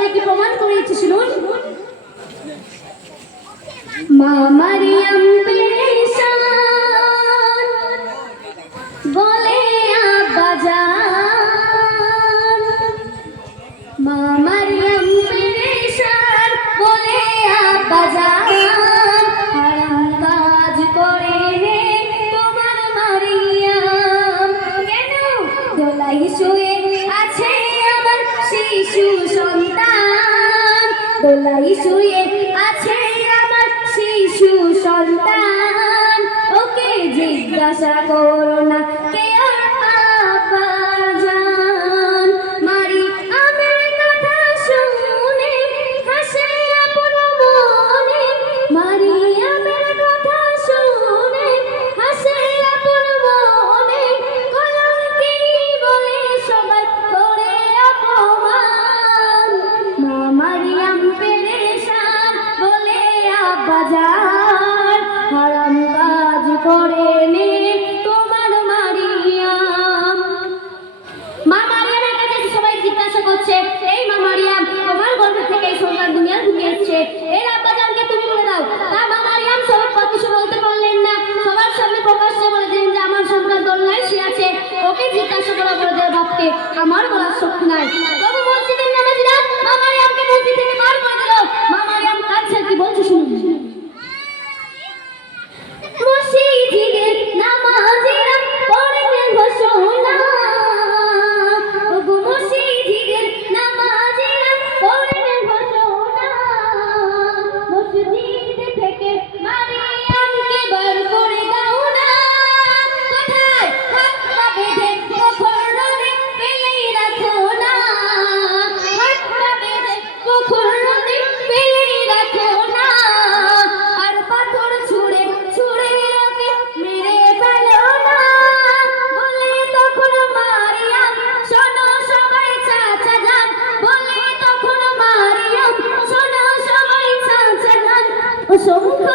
সামনে কি প্রমাণ করেছে শুনুন। মা মারিয়াম পেরেশান বলে আব্বা জান, মা মারিয়াম পেরেশান বলে আব্বা জান, হারাম কাজ করে রে তোমার মারিয়াম। কেন? দোলাই শুয়ে আছে আমার শিশু সন্তান, দোলাই শুয়ে আছে আমার শিশু সন্তান। ওকে জিজ্ঞাসা করো না কে আব্বা জান। মারি আমার কথা শুনে হাসে আপন মনে, মারি আমার কথা শুনে হাসে আপন মনে, কলঙ্কিনী বলে সবাই করে অপমান। মা মারিয়াম পেরেশান বলে আব্বা জান, হারাম কাজ করে নে তোমার মারিয়াম। মা মারিয়ামের কাছে সবাই জিজ্ঞাসা করছে, এই মা মারিয়াম তোমার গর্ভ থেকে এই সন্তান দুনিয়ার বুকে এসেছে, এর আব্বা জানকে তুমি বলে দাও। তা মা মারিয়াম সব কিছু বলতে পারলেন না, সবার সামনে প্রকাশ্যে বলে দিলেন যে আমার সন্তান দোলনায় শুয়ে আছে, ওকে জিজ্ঞাসা করা বলে দেয় বাপকে আমার বলার শক্তি নাই। তবু মসজিদের নামাজিরা মা মারিয়ামকে মসজিদ থেকে বার করে দিল। মা মারিয়াম কাঁদছে, কি বলছে শুনুন। মসজিদের নামাজিরা পড়েন ঘোষণা, ওগো মসজিদের নামাজিরা পড়েন ঘোষণা, মসজিদ থেকে মারিয়ামকে বার করে দাও না। কোথায়? হাত পা বেঁধে কখন রোদে ফেলেই রাখো না, হাত পা বেঁধে কখন রোদে ফেলেই রাখো না, আর পাথর ছুঁড়ে ছুঁড়ে ওকে মেরে ফেলো না। বলে তখন মারিয়াম শোনো সবাই চাচা যান, বলে তখন মারিয়াম শোনো সবাই চাচা যান, অসংখ্য